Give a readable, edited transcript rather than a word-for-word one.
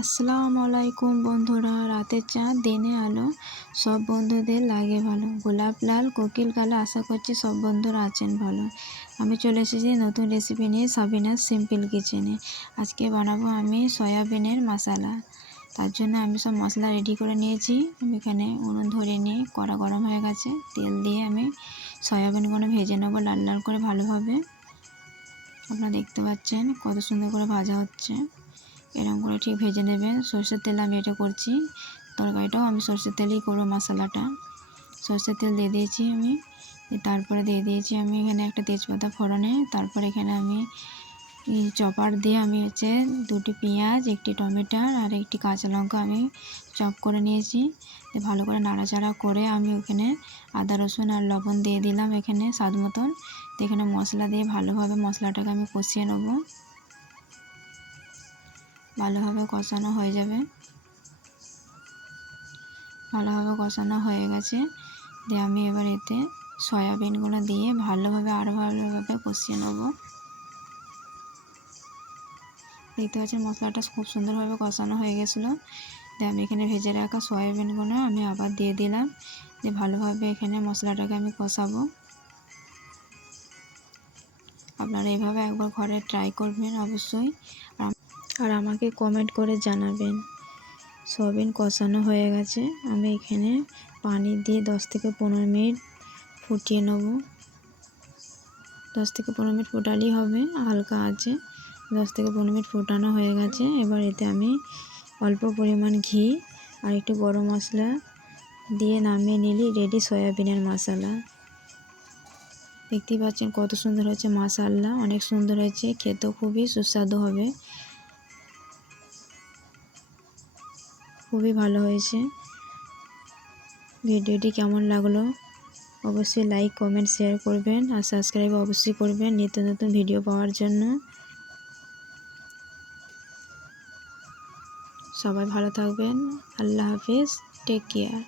আসসালামু আলাইকুম বন্ধুরা। রাতের চাঁদ দিনে আলো, সব বন্ধুদের লাগে ভালো। গোলাপ লাল কোকিল কালো, আশা করছি সব বন্ধুরা আছেন ভালো। আমি চলে এসেছি নতুন রেসিপি নিয়ে সাবিনাস সিম্পল কিচেনে। আজকে বানাবো আমি সয়াবিনের মশলা। তার জন্য আমি সব মশলা রেডি করে নিয়েছি। আমি এখানে উনুন ধরে নিয়ে কড়া গরম হয়ে গেছে, তেল দিয়ে আমি সয়াবিনগুলো ভেজে নেবো লাল লাল করে ভালোভাবে। আপনারা দেখতে পাচ্ছেন কত সুন্দর করে ভাজা হচ্ছে। এরকম করে ঠিক ভেজে নেবেন। সরষের তেল আমি এটা করছি, তরকারিটাও আমি সরষের তেলেই করবো। মশলাটা সরষের তেল দিয়ে দিয়েছি আমি। তারপরে দিয়ে দিয়েছি আমি এখানে একটা তেজপাতা ফোড়নে। তারপরে এখানে আমি চপার দিয়ে আমি দুটি পেঁয়াজ, একটি টমেটো আর একটি কাঁচা লঙ্কা আমি চপ করে নিয়েছি। ভালো করে নাড়াচাড়া করে আমি ওখানে আদা রসুন আর লবণ দিয়ে দিলাম এখানে স্বাদ মতন। তো এখানে মশলা দিয়ে ভালোভাবে মশলাটাকে আমি কষিয়ে নেবো। ভালোভাবে কষানো হয়ে যাবে। ভালোভাবে কষানো হয়ে গেছে, দিয়ে আমি এবার এতে সয়াবিনগুলো দিয়ে ভালোভাবে আরও ভালোভাবে কষিয়ে নেব। দেখতে পাচ্ছেন মশলাটা খুব সুন্দরভাবে কষানো হয়ে গেছিলো। দিয়ে আমি এখানে ভেজে রাখা সয়াবিনগুলো আমি আবার দিয়ে দিলাম। দিয়ে ভালোভাবে এখানে মশলাটাকে আমি কষাবো। আপনারা এভাবে একবার ঘরে ট্রাই করবেন অবশ্যই, আর আমাকে কমেন্ট করে জানাবেন। সয়াবিন কষানো হয়ে গেছে, আমি এখানে পানি দিয়ে 10 থেকে 15 মিনিট ফুটিয়ে নেব। 10 থেকে 15 মিনিট ফোটালেই হবে, হালকা আছে। 10 থেকে 15 মিনিট ফোটানো হয়ে গেছে। এবার এতে আমি অল্প পরিমাণ ঘি আর একটু গরম মশলা দিয়ে নামিয়ে নিলি রেডি সয়াবিনের মশলা। দেখতেই পাচ্ছেন কত সুন্দর হয়েছে মশলা, অনেক সুন্দর হয়েছে, খেতেও খুবই সুস্বাদু হবে, খুবই ভালো হয়েছে। ভিডিওটি কেমন লাগলো অবশ্যই লাইক কমেন্ট শেয়ার করবেন, আর সাবস্ক্রাইব অবশ্যই করবেন নিত্য নতুন ভিডিও পাওয়ার জন্য। সবাই ভালো থাকবেন। আল্লাহ হাফিজ, টেক কেয়ার।